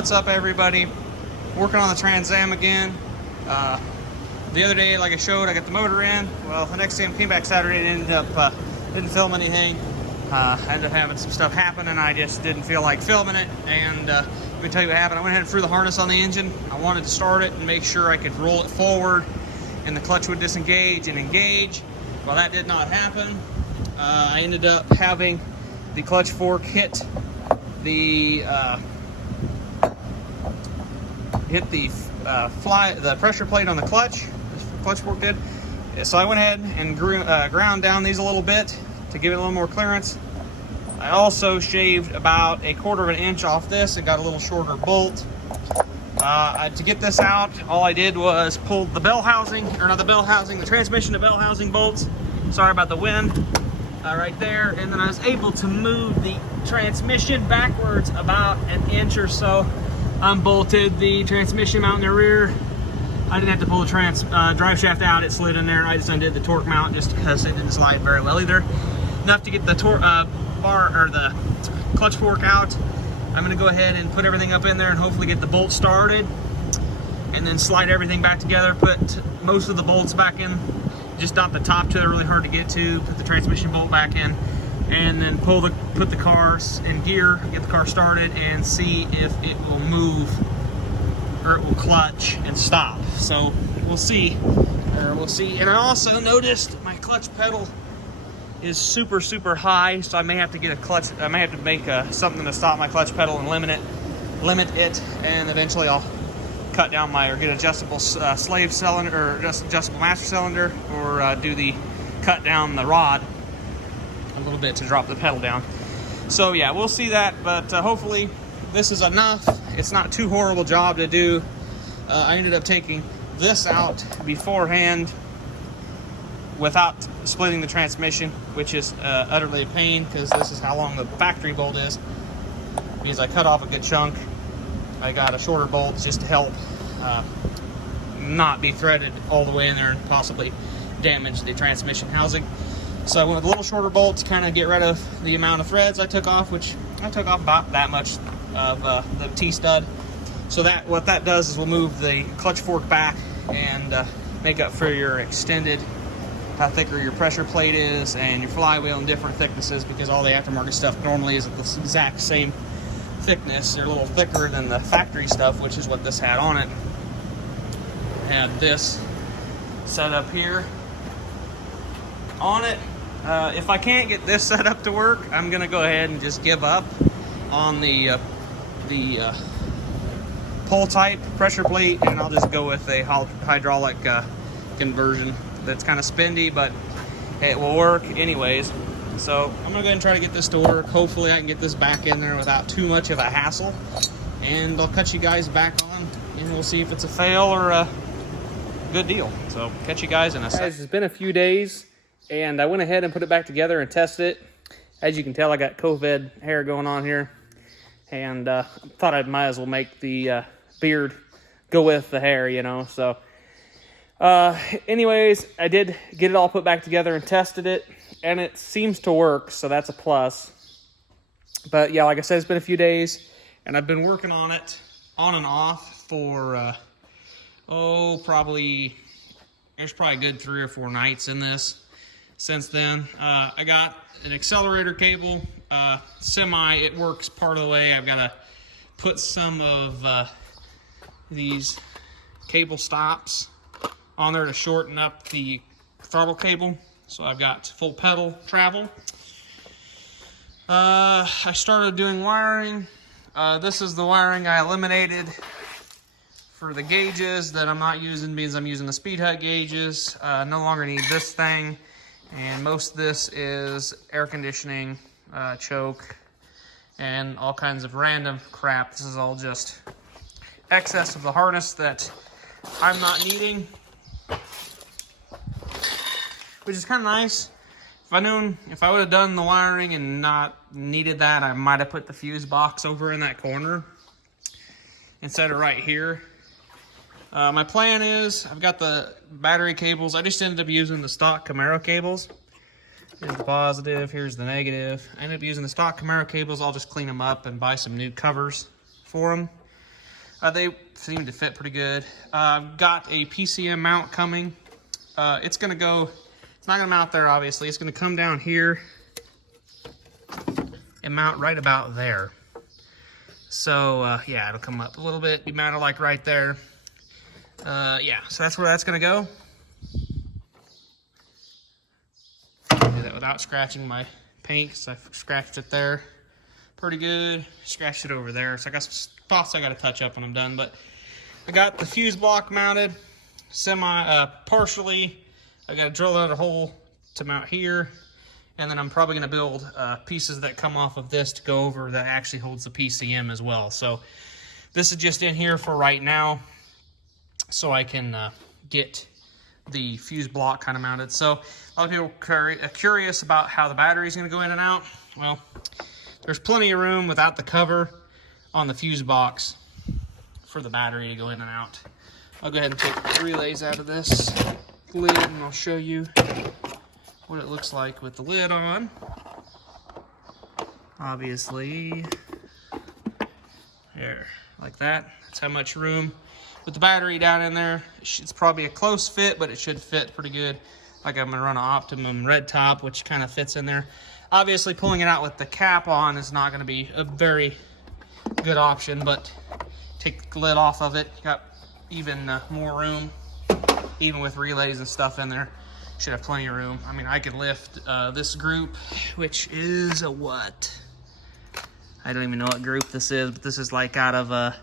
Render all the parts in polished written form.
What's up, everybody? Working on the Trans Am again. The other day, like I showed, I got the motor in. Well, the next day I came back Saturday and ended up didn't film anything. I ended up having some stuff happen and I just didn't feel like filming it. And let me tell you what happened. I went ahead and threw the harness on the engine. I wanted to start it and make sure I could roll it forward and the clutch would disengage and engage. Well, that did not happen. I ended up having the clutch fork hit the the pressure plate on the clutch. The clutch fork did. So I went ahead and ground down these a little bit to give it a little more clearance. I also shaved about 1/4 of an inch off this and got a little shorter bolt. To get this out, all I did was pull the bell housing, or not the bell housing, the transmission to bell housing bolts. Sorry about the wind. Right there, and then I was able to move the transmission backwards about 1 inch or so. Unbolted the transmission mount in the rear. I didn't have to pull the drive shaft out, it slid in there. I just undid the torque mount just because it didn't slide very well either. Enough to get the the clutch fork out. I'm gonna go ahead and put everything up in there and hopefully get the bolt started, and then slide everything back together, put most of the bolts back in, just not the top two, they're really hard to get to, put the transmission bolt back in, and then put the cars in gear, get the car started, and see if it will move or it will clutch and stop. So we'll see. And I also noticed my clutch pedal is super high, so I may have to get I may have to make something to stop my clutch pedal and limit it, and eventually I'll cut down or get adjustable slave cylinder, or just adjustable master cylinder, or cut down the rod a little bit to drop the pedal down. So yeah, we'll see that, but hopefully this is enough. It's not too horrible job to do. I ended up taking this out beforehand without splitting the transmission, which is utterly a pain because this is how long the factory bolt is. It means I cut off a good chunk. I got a shorter bolt just to help not be threaded all the way in there and possibly damage the transmission housing. So I went with a little shorter bolt to kind of get rid of the amount of threads I took off, which I took off about that much of the T-stud. So what that does is we'll move the clutch fork back and make up for your extended, how thicker your pressure plate is and your flywheel in different thicknesses, because all the aftermarket stuff normally is at the exact same thickness. They're a little thicker than the factory stuff, which is what this had on it. Had this set up here on it. If I can't get this set up to work, I'm gonna go ahead and just give up on the pull type pressure plate, and I'll just go with a hydraulic conversion that's kind of spendy, but it will work anyways. So I'm gonna go ahead and try to get this to work. Hopefully I can get this back in there without too much of a hassle, and I'll cut you guys back on and we'll see if it's a fail or a good deal. So catch you guys in a second. Guys, it's been a few days and I went ahead and put it back together and tested it. As you can tell, I got COVID hair going on here, and thought I might as well make the beard go with the hair, you know. So anyways, I did get it all put back together and tested it, and it seems to work, so that's a plus. But yeah, like I said, it's been a few days, and I've been working on it on and off for there's probably a good 3 or 4 nights in this since then. I got an accelerator cable, it works part of the way. I've got to put some of these cable stops on there to shorten up the throttle cable, so I've got full pedal travel. I started doing wiring. This is the wiring I eliminated for the gauges that I'm not using, because I'm using the Speed Hut gauges. No longer need this thing, and most of this is air conditioning, choke, and all kinds of random crap. This is all just excess of the harness that I'm not needing, which is kind of nice. If I would have done the wiring and not needed that, I might have put the fuse box over in that corner instead of right here. My plan is, I've got the battery cables. I just ended up using the stock Camaro cables. Here's the positive, here's the negative. I ended up using the stock Camaro cables. I'll just clean them up and buy some new covers for them. They seem to fit pretty good. I've got a PCM mount coming. It's not gonna mount there, obviously. It's gonna come down here and mount right about there. So yeah, it'll come up a little bit, be mounted like right there. Yeah, so that's where that's gonna go. Do that without scratching my paint, because I scratched it there pretty good. Scratched it over there, so I got some spots I gotta touch up when I'm done. But I got the fuse block mounted, partially. I gotta drill out a hole to mount here, and then I'm probably gonna build pieces that come off of this to go over that actually holds the PCM as well. So this is just in here for right now, so I can get the fuse block kind of mounted. So a lot of people are curious about how the battery is going to go in and out. Well, there's plenty of room without the cover on the fuse box for the battery to go in and out. I'll go ahead and take the relays out of this lid and I'll show you what it looks like with the lid on. Obviously, there, like that. That's how much room. With the battery down in there, it's probably a close fit, but it should fit pretty good. Like I'm gonna run an Optimum red top, which kind of fits in there. Obviously, pulling it out with the cap on is not gonna be a very good option, but take the lid off of it, you got even more room, even with relays and stuff in there. Should have plenty of room. I mean, I could lift this group, which is a what? I don't even know what group this is, but this is like out of a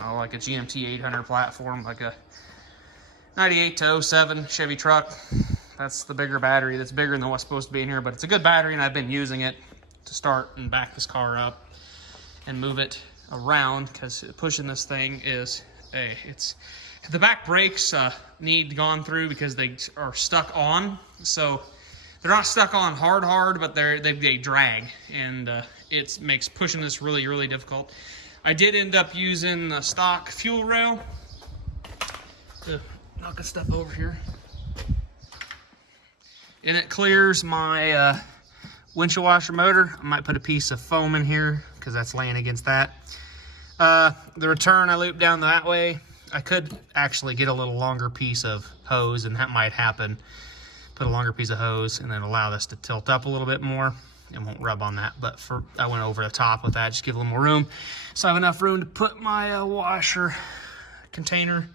like a GMT 800 platform, like a 98 to 07 Chevy truck. That's the bigger battery. That's bigger than what's supposed to be in here, but it's a good battery, and I've been using it to start and back this car up and move it around, because pushing this thing is the back brakes need gone through because they are stuck on. So they're not stuck on hard, but they drag, and it makes pushing this really, really difficult. I did end up using the stock fuel rail. Knocking stuff over here. And it clears my windshield washer motor. I might put a piece of foam in here because that's laying against that. The return I loop down that way. I could actually get a little longer piece of hose, and that might happen. Put a longer piece of hose and then allow this to tilt up a little bit more. It won't rub on that, but I went over the top with that, just give a little more room. So I have enough room to put my washer container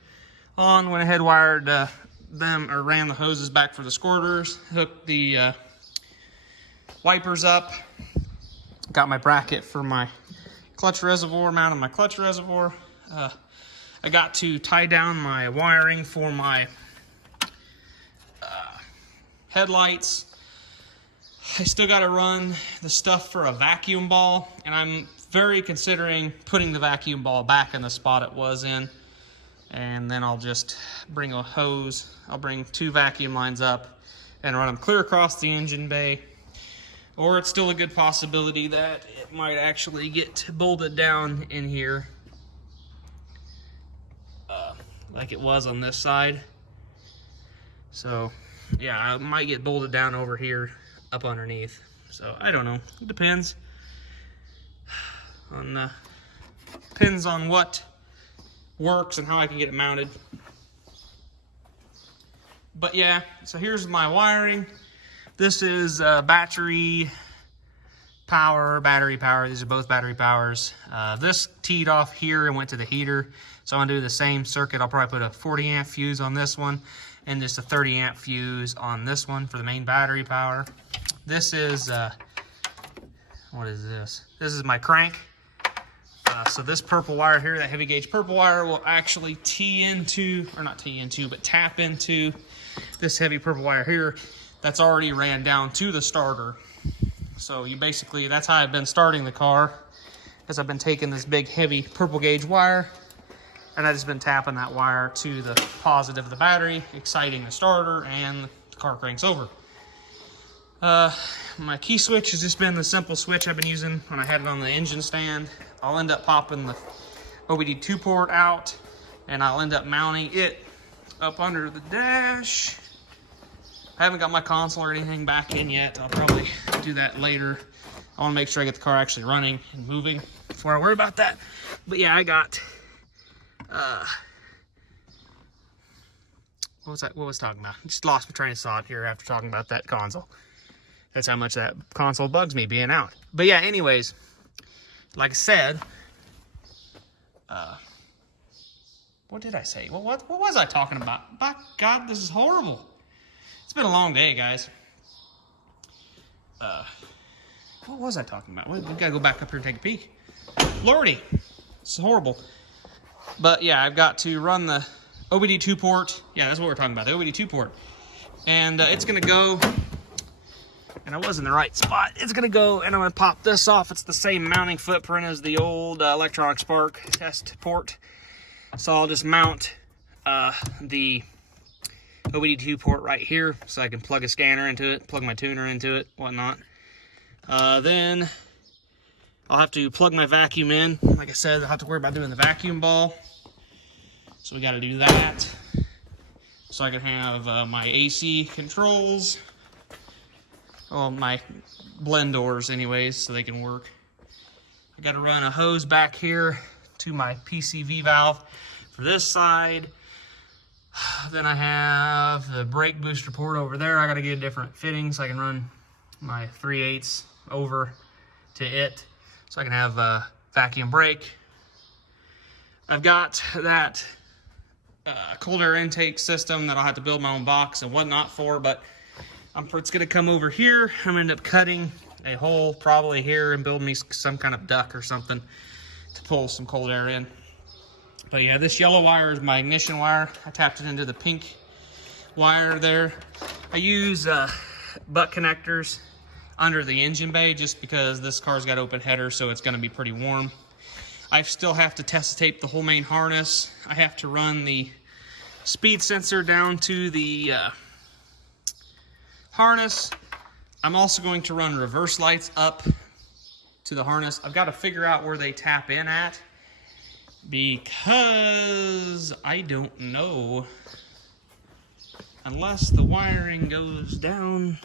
on. Went ahead, wired ran the hoses back for the squirters, hooked the wipers up, got my bracket for my clutch reservoir, mounted my clutch reservoir. I got to tie down my wiring for my headlights. I still got to run the stuff for a vacuum ball, and I'm very considering putting the vacuum ball back in the spot it was in. And then I'll just bring a hose. I'll bring 2 vacuum lines up and run them clear across the engine bay. Or it's still a good possibility that it might actually get bolted down in here, like it was on this side. So yeah, I might get bolted down over here up underneath. So I don't know, it depends on what works and how I can get it mounted. But yeah, so here's my wiring. This is battery power. These are both battery powers. This teed off here and went to the heater, so I'm gonna do the same circuit. I'll probably put a 40 amp fuse on this one and just a 30 amp fuse on this one for the main battery power. This is what is this? This is my crank. So this purple wire here, that heavy gauge purple wire, will actually tap into this heavy purple wire here that's already ran down to the starter. So that's how I've been starting the car, as I've been taking this big heavy purple gauge wire, and I've just been tapping that wire to the positive of the battery, exciting the starter, and the car cranks over. My key switch has just been the simple switch I've been using when I had it on the engine stand. I'll end up popping the OBD2 port out, and I'll end up mounting it up under the dash. I haven't got my console or anything back in yet. I'll probably do that later. I want to make sure I get the car actually running and moving before I worry about that. But yeah, I got, what was I talking about? Just lost my train of thought here after talking about that console. That's how much that console bugs me being out. But yeah, anyways, like I said, what did I say? What was I talking about? By God, this is horrible. It's been a long day, guys. What was I talking about? We gotta go back up here and take a peek. Lordy, this is horrible. But yeah, I've got to run the OBD2 port. Yeah, that's what we're talking about, the OBD2 port. And it's gonna go, and I was in the right spot. It's gonna go, and I'm gonna pop this off. It's the same mounting footprint as the old electronic spark test port. So I'll just mount the OBD2 port right here so I can plug a scanner into it, plug my tuner into it, whatnot. Then I'll have to plug my vacuum in. Like I said, I'll have to worry about doing the vacuum ball. So we got to do that. So I can have my AC controls. Well, my blend doors anyways, so they can work. I got to run a hose back here to my PCV valve for this side. Then I have the brake booster port over there. I got to get a different fitting so I can run my 3/8 over to it, so I can have a vacuum brake. I've got that cold air intake system that I'll have to build my own box and whatnot for, but it's going to come over here. I'm going to end up cutting a hole probably here and build me some kind of duct or something to pull some cold air in. But yeah, this yellow wire is my ignition wire. I tapped it into the pink wire there. I use butt connectors under the engine bay just because this car's got open header, so it's going to be pretty warm. I still have to test tape the whole main harness. I have to run the speed sensor down to the harness. I'm also going to run reverse lights up to the harness. I've got to figure out where they tap in at, because I don't know unless the wiring goes down.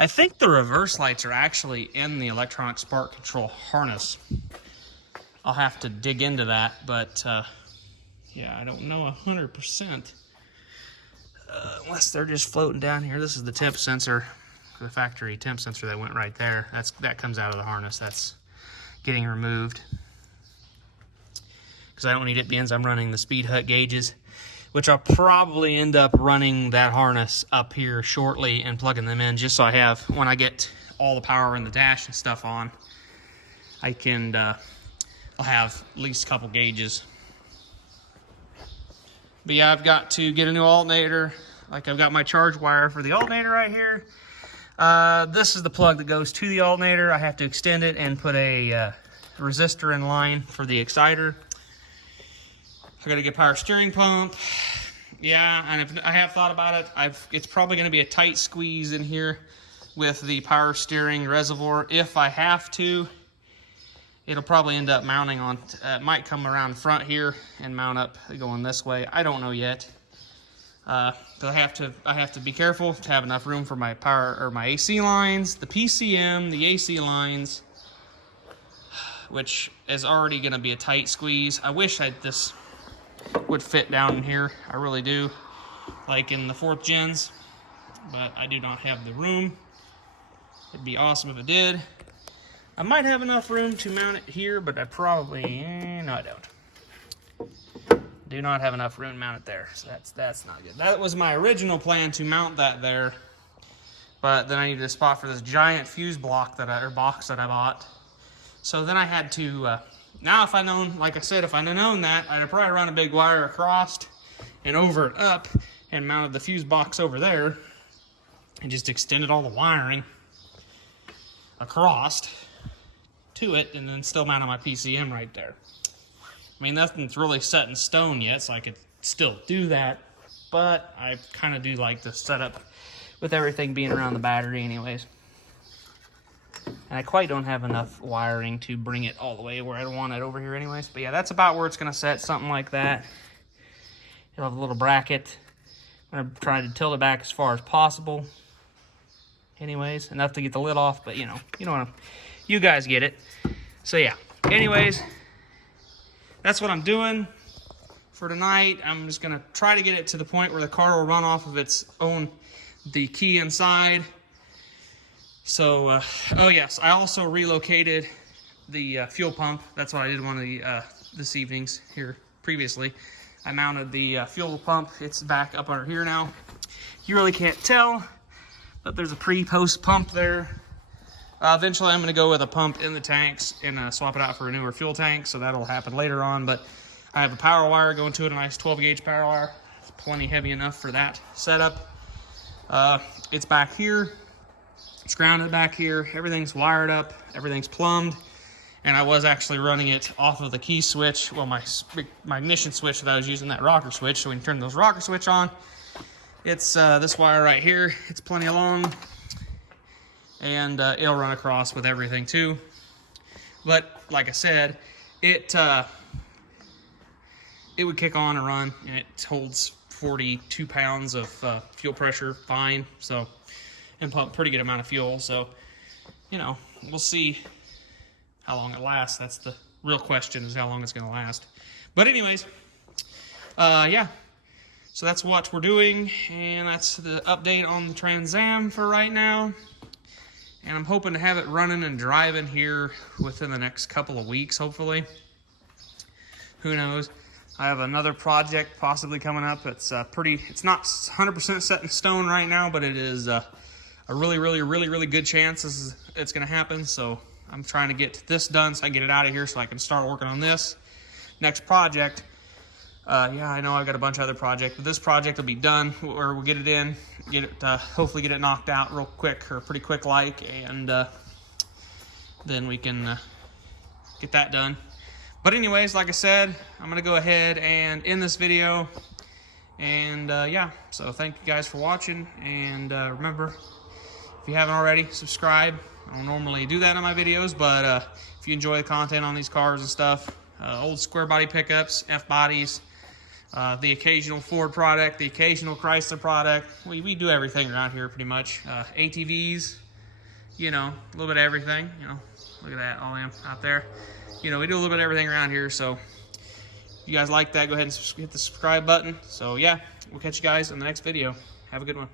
I think the reverse lights are actually in the electronic spark control harness. I'll have to dig into that, but yeah, I don't know 100%. Unless they're just floating down here. This is the temp sensor, the factory temp sensor that went right there. That comes out of the harness. That's getting removed, because I don't need it because I'm running the speed hut gauges, which I'll probably end up running that harness up here shortly and plugging them in, just so I have, when I get all the power in the dash and stuff on, I can, I'll have at least a couple gauges. But yeah, I've got to get a new alternator. Like, I've got my charge wire for the alternator right here. This is the plug that goes to the alternator. I have to extend it and put a resistor in line for the exciter. I gotta get power steering pump. Yeah, and I have thought about it. It's probably gonna be a tight squeeze in here with the power steering reservoir. If I have to, it'll probably end up mounting on, it might come around front here and mount up going this way. I don't know yet. But I have to be careful to have enough room for my power, or my AC lines, the PCM, the AC lines, which is already gonna be a tight squeeze. I wish this would fit down in here. I really do, like in the 4th gens, but I do not have the room. It'd be awesome if it did. I might have enough room to mount it here, but I probably, no, I don't. Do not have enough room to mount it there, so that's not good. That was my original plan, to mount that there, but then I needed a spot for this giant fuse block box that I bought. So then I had to, now if I'd known, like I said, if I'd known that, I'd have probably run a big wire across and over and up and mounted the fuse box over there and just extended all the wiring across to it, and then still mounted my PCM right there. I mean, nothing's really set in stone yet, so I could still do that, but I kind of do like the setup with everything being around the battery anyways. And I quite don't have enough wiring to bring it all the way where I want it over here anyways. But yeah, that's about where it's going to set, something like that. It'll have a little bracket. I'm going to try to tilt it back as far as possible. Anyways, enough to get the lid off, but you know you guys get it. So yeah, anyways, that's what I'm doing for tonight. I'm just gonna try to get it to the point where the car will run off of its own, the key inside. So, oh yes, I also relocated the fuel pump. That's what I did one of the this evenings here previously. I mounted the fuel pump. It's back up under here now. You really can't tell, but there's a pre-post pump there. Eventually I'm gonna go with a pump in the tanks and swap it out for a newer fuel tank, so that'll happen later on. But I have a power wire going to it, a nice 12 gauge power wire. It's plenty heavy enough for that setup. It's back here. It's grounded back here. Everything's wired up. Everything's plumbed. And I was actually running it off of the key switch. Well, my ignition switch that I was using, that rocker switch. So when you turn those rocker switch on, it's this wire right here. It's plenty long. And it'll run across with everything too. But like I said, it would kick on and run, and it holds 42 pounds of fuel pressure fine. So, and pump pretty good amount of fuel. So, you know, we'll see how long it lasts. That's the real question, is how long it's gonna last. But anyways, yeah. So that's what we're doing, and that's the update on the Trans Am for right now. And I'm hoping to have it running and driving here within the next couple of weeks, hopefully. Who knows? I have another project possibly coming up. It's it's not 100% set in stone right now, but it is a really good chance it's going to happen. So I'm trying to get this done so I can get it out of here so I can start working on this next project. Yeah, I know I've got a bunch of other projects, but this project will be done, or we'll get it in, get it, hopefully get it knocked out real quick, or pretty quick like, and then we can get that done. But anyways, like I said, I'm gonna go ahead and end this video, and yeah, so thank you guys for watching, and remember, if you haven't already, subscribe. I don't normally do that on my videos, but if you enjoy the content on these cars and stuff, old square body pickups, F-bodies, the occasional Ford product, the occasional Chrysler product. We do everything around here pretty much. ATVs, you know, a little bit of everything. You know, look at that, all them out there. You know, we do a little bit of everything around here. So if you guys like that, go ahead and hit the subscribe button. So yeah, we'll catch you guys in the next video. Have a good one.